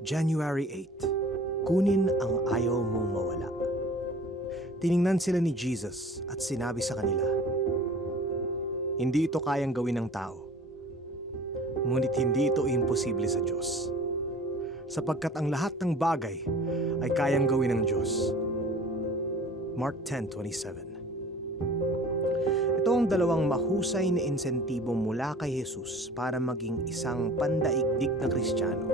January 8, kunin ang ayaw mong mawala. Tiningnan sila ni Jesus at sinabi sa kanila, hindi ito kayang gawin ng tao, ngunit hindi ito imposible sa Diyos. Sapagkat ang lahat ng bagay ay kayang gawin ng Diyos. Mark 10:27. Ito ang dalawang mahusay na insentibo mula kay Jesus para maging isang pandaigdig na Kristiyano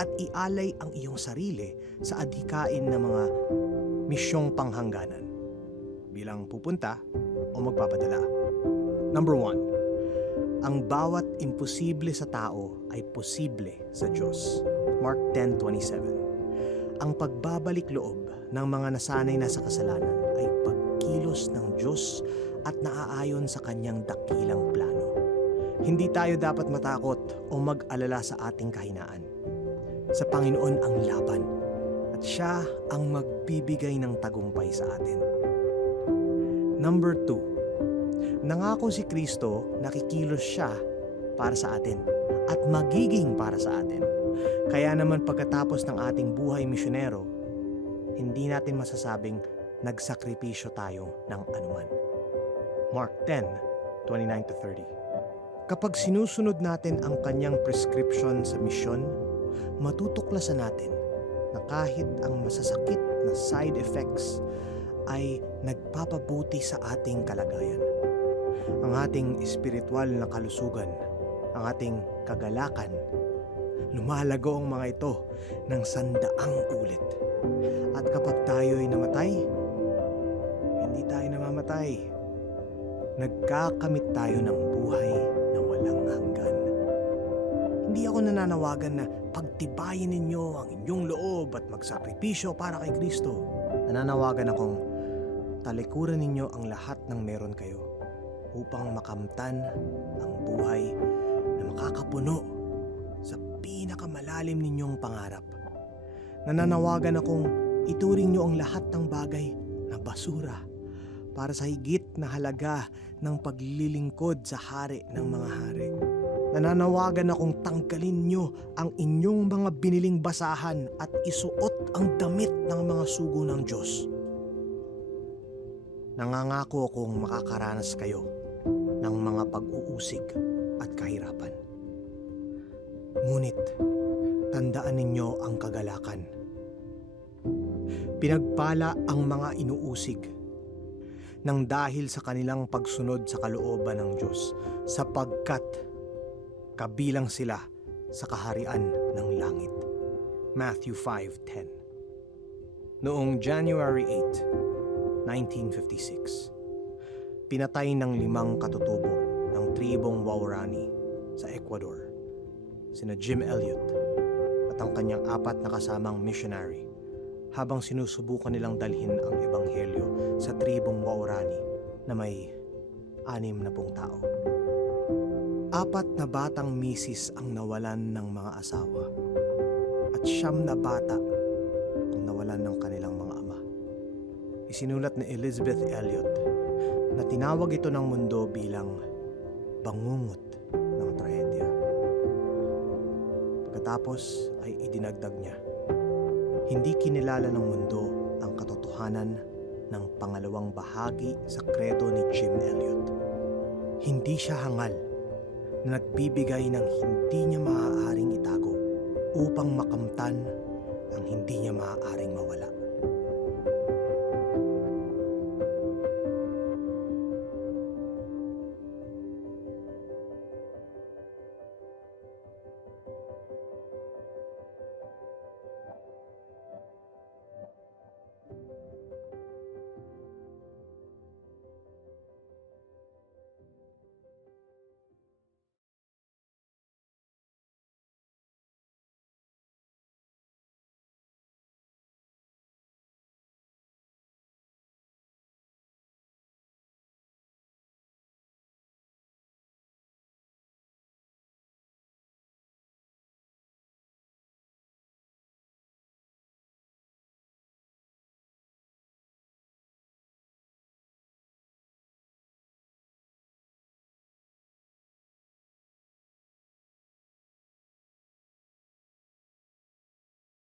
at ialay ang iyong sarili sa adhikain ng mga misyong panghangganan bilang pupunta o magpapadala. Number 1. Ang bawat imposible sa tao ay posible sa Diyos. Mark 10:27. Ang pagbabalik loob ng mga nasanay na sa kasalanan ay pagkilos ng Diyos at naaayon sa kanyang dakilang plano. Hindi tayo dapat matakot o mag-alala sa ating kahinaan. Sa Panginoon ang laban at Siya ang magbibigay ng tagumpay sa atin. Number 2. Nangako si Kristo na kikilos Siya para sa atin at magiging para sa atin. Kaya naman pagkatapos ng ating buhay misyonero, hindi natin masasabing nagsakripisyo tayo ng anuman. Mark 10:29-30. Kapag sinusunod natin ang kanyang prescription sa misyon, matutuklasan natin na kahit ang masasakit na side effects ay nagpapabuti sa ating kalagayan. Ang ating espiritual na kalusugan, ang ating kagalakan, lumalago ang mga ito ng 100 ulit. At kapag tayo'y namatay, hindi tayo namamatay. Nagkakamit tayo ng buhay na walang hanggan. Hindi ako nananawagan na pagtibayin ninyo ang inyong loob at magsakripisyo para kay Kristo. Nananawagan akong talikuran ninyo ang lahat ng meron kayo upang makamtan ang buhay na makakapuno sa pinakamalalim ninyong pangarap. Nananawagan akong ituring nyo ang lahat ng bagay na basura para sa higit na halaga ng paglilingkod sa hari ng mga hari. Nananawagan akong tanggalin nyo ang inyong mga biniling basahan at isuot ang damit ng mga sugo ng Diyos. Nangangako akong makakaranas kayo ng mga pag-uusig at kahirapan. Ngunit, tandaan ninyo ang kagalakan. Pinagpala ang mga inuusig nang dahil sa kanilang pagsunod sa kalooban ng Diyos, sapagkat kabilang sila sa kaharian ng langit. Matthew 5:10. Noong January 8, 1956, pinatay ng 5 katutubo ng tribong Waorani sa Ecuador, sina Jim Elliot at ang kanyang 4 na kasamang missionary habang sinusubukan nilang dalhin ang ebanghelyo sa tribong Waorani na may 60 tao. 4 na batang misis ang nawalan ng mga asawa at 9 na bata ang nawalan ng kanilang mga ama. Isinulat ni Elizabeth Elliot na tinawag ito ng mundo bilang bangungot ng trahedya. Pagkatapos ay idinagdag niya, hindi kinilala ng mundo ang katotohanan ng pangalawang bahagi sa kredo ni Jim Elliot. Hindi siya hangal na nagbibigay ng hindi niya maaaring itago upang makamtan ang hindi niya maaaring mawala.